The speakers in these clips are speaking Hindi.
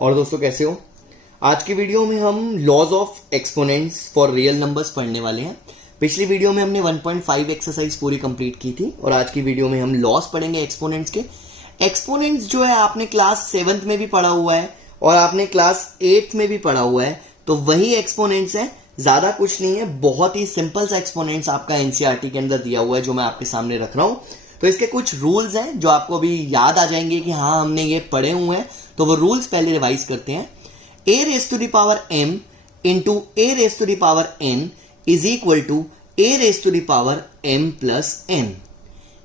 और दोस्तों कैसे हो। आज की वीडियो में हम laws of exponents for real numbers पढ़ने वाले हैं। पिछली वीडियो में हमने 1.5 एक्सरसाइज पूरी कंप्लीट की थी और आज की वीडियो में हम लॉज पढ़ेंगे एक्सपोनेंट्स के। एक्सपोनेंट्स जो है आपने क्लास 7th में भी पढ़ा हुआ है और आपने क्लास 8th में भी पढ़ा हुआ है, तो वही एक्सपोनेंट्स है, ज्यादा कुछ नहीं है। बहुत ही सिंपल सा एक्सपोनेंट्स आपका एनसीईआरटी के अंदर दिया हुआ है जो मैं आपके सामने रख रहा हूं। तो इसके कुछ रूल्स हैं जो आपको अभी याद आ जाएंगे कि हाँ हमने ये पढ़े हुए हैं, तो वो रूल्स पहले रिवाइज करते हैं। a raised to the power m into a raised to the power n is equal to a raised to the power m plus n।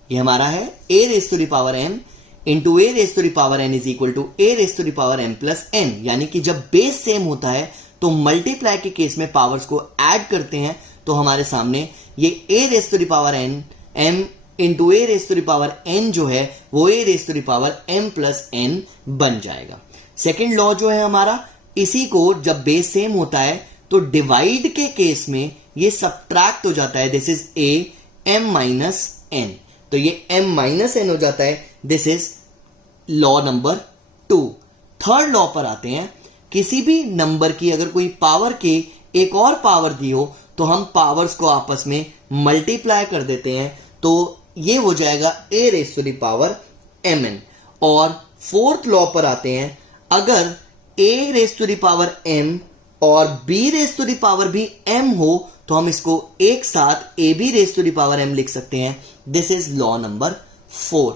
ये हमारा है a raised to the power m into a raised to the power n is equal to a raised to the power m plus n। यानी कि जब बेस सेम होता है तो मल्टीप्लाई के केस में पावर्स को ऐड करते हैं तो हमारे सामने ये a raised to the power n m into a raised to the power n जो है वो a raised to the power m plus n बन जाएगा। सेकेंड लॉ जो है हमारा, इसी को जब बेस सेम होता है तो डिवाइड के केस में ये सब्ट्रैक्ट हो जाता है। This is a m minus n, तो ये m माइनस n हो जाता है। This is law number 2। Third law पर आते हैं। किसी भी नंबर की अगर कोई पावर के एक और पावर दी हो तो हम पावर्स को आपस में मल्टीप्लाई कर देते हैं, तो ये हो जाएगा a raise to the power mn। और फोर्थ लॉ पर आते हैं। अगर a raise to the power m और b raise to the power भी m हो तो हम इसको एक साथ a b raise to the power m लिख सकते हैं। This is law number 4।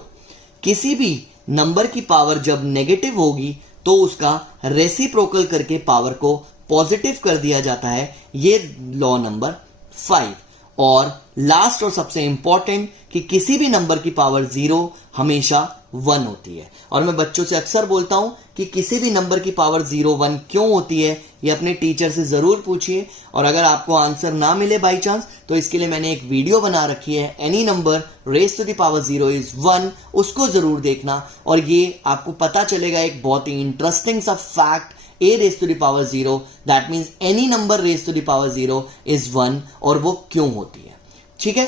किसी भी नंबर की पावर जब नेगेटिव होगी तो उसका रेसिप्रोकल करके पावर को पॉजिटिव कर दिया जाता है। ये लॉ नंबर 5। और लास्ट और सबसे इंपॉर्टेंट कि किसी भी नंबर की पावर 0 हमेशा 1 होती है। और मैं बच्चों से अक्सर बोलता हूं कि किसी भी नंबर की पावर 0 1 क्यों होती है, ये अपने टीचर से जरूर पूछिए। और अगर आपको आंसर ना मिले बाई चांस तो इसके लिए मैंने एक वीडियो बना रखी है, any number raise to the power 0 is 1, उसको जरूर देखना और ये आपको पता चलेगा एक बहुत ही इंटरेस्टिंग सा fact, a raised to the power 0, that means any number raised to the power 0 is 1, और वो क्यों होती है। ठीक है,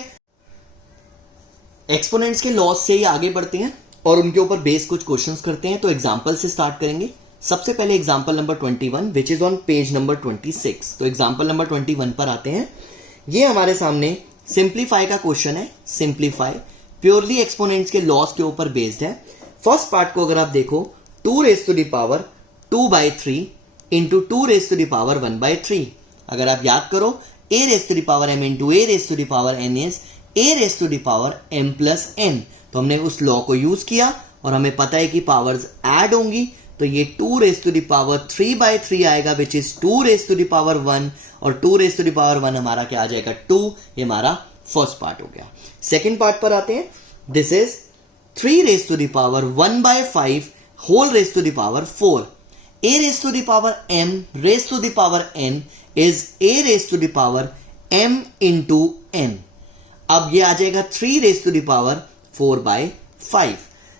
एक्सपोनेंट्स के लॉज से ही आगे बढ़ते हैं और उनके ऊपर बेस कुछ क्वेश्चंस करते हैं। तो एग्जांपल से स्टार्ट करेंगे। सबसे पहले example number 21 which is on page number 26। तो एग्जांपल नंबर 21 पर आते हैं। ये हमारे सामने सिंप्लीफाई का क्वेश्चन है। सिंप्लीफाई प्योरली एक्सपोनेंट्स के लॉज के ऊपर बेस्ड है। फर्स्ट पार्ट को अगर आप देखो, 2 raise to the power 2/3 into 2 raise to the power 1/3। अगर आप याद करो, a raise to the power m into a raise to the power n is a raise to the power m plus n। तो हमने उस लॉ को यूज किया और हमें पता है कि पावर्स ऐड होंगी, तो ये 2 रेज टू द पावर 3/3 आएगा which is 2 raise to the power 1, और 2 रेज टू द पावर 1 हमारा क्या आ जाएगा 2। ये हमारा फर्स्ट पार्ट हो गया। सेकेंड पार्ट पर आते हैं। This is 3 raise to the power 1/5 whole raise to the power 4। a raised to the power m raised to the power n is a raised to the power m into n। अब ये आ जाएगा 3 raised to the power 4/5।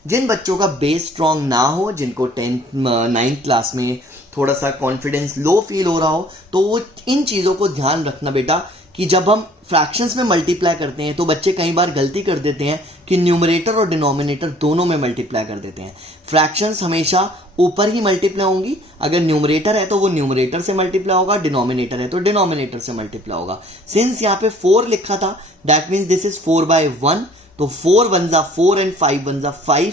जिन बच्चों का बेस स्ट्रांग ना हो, जिनको 10th 9th क्लास में थोड़ा सा कॉन्फिडेंस लो फील हो रहा हो, तो वो इन चीजों को ध्यान रखना बेटा कि जब हम फ्रैक्शंस में मल्टीप्लाई करते हैं तो बच्चे कई बार गलती कर देते हैं कि न्यूमरेटर और डिनोमिनेटर दोनों में मल्टीप्लाई कर देते हैं। फ्रैक्शंस हमेशा ऊपर ही मल्टीप्लाई होंगी। अगर न्यूमरेटर है तो वो न्यूमरेटर से मल्टीप्लाई होगा, डिनोमिनेटर है तो डिनोमिनेटर से मल्टीप्लाई होगा। सिंस यहाँ पे 4 लिखा था, दैट मीन्स दिस इज 4/1, तो 4 1 जा 4 एंड 5 1 जा 5।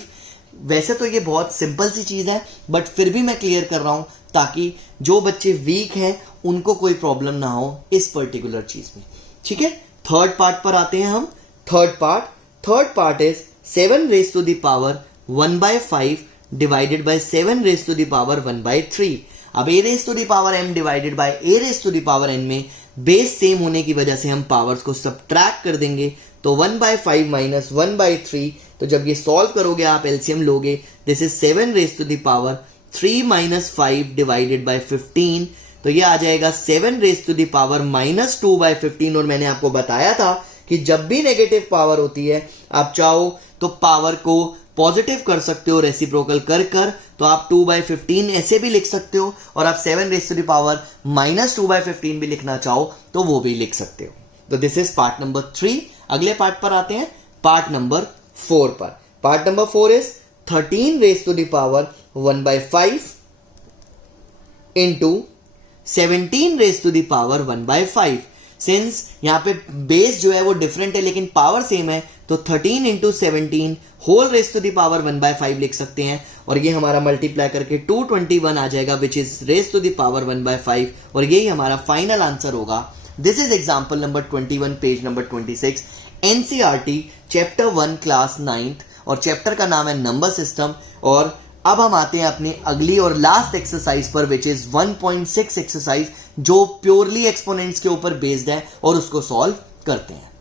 वैसे तो ये बहुत सिंपल सी चीज है, बट फिर भी मैं क्लियर कर रहा हूं ताकि जो बच्चे वीक हैं उनको कोई प्रॉब्लम ना हो इस पर्टिकुलर चीज में। ठीक है, थर्ड पार्ट पर आते हैं हम। Third part is 7 raise to the power 1/5 divided by 7 raise to the power 1/3। अब a raise to the power m divided by a raise to the power n में बेस सेम होने की वजह से हम पावर्स को सब्ट्रैक्ट कर देंगे, तो 1/5 माइनस 1/3। तो जब ये सॉल्व करोगे आप एलसीएम लोगे, this is 7 raise to the power 3 minus 5 divided by 15। तो ये आ जाएगा 7 raise to the power minus 2/15। और मैंने आपको बताया था कि जब भी नेगेटिव पावर होती है आप चाहो तो पावर को पॉजिटिव कर सकते हो रेसिप्रोकल कर कर, तो आप 2/15 ऐसे भी लिख सकते हो, और आप 7 raise to the power minus 2/15 भी लिखना चाहो तो वो भी लिख सकते हो। तो दिस इज पार्ट नंबर 3। अगले पार्ट पर आते हैं, पार्ट नंबर 4 पर। Part number 4 is 13 raise to the power 1/5 into 17 raise to the power 1/5। Since यहाँ पे बेस जो है वो डिफरेंट है लेकिन पावर सेम है, तो 13 into 17 whole raise to the power 1/5 लिख सकते हैं, और ये हमारा मल्टीप्लाई करके 221 आ जाएगा which is raise to the power 1/5, और यही हमारा फाइनल आंसर होगा। This is example number 21, page number 26, NCERT chapter 1 class 9th, और चैप्टर का नाम है नंबर सिस्टम। और अब हम आते हैं अपनी अगली और लास्ट एक्सरसाइज पर विच इज 1.6 एक्सरसाइज, जो प्योरली एक्सपोनेंट्स के ऊपर बेस्ड है, और उसको सॉल्व करते हैं।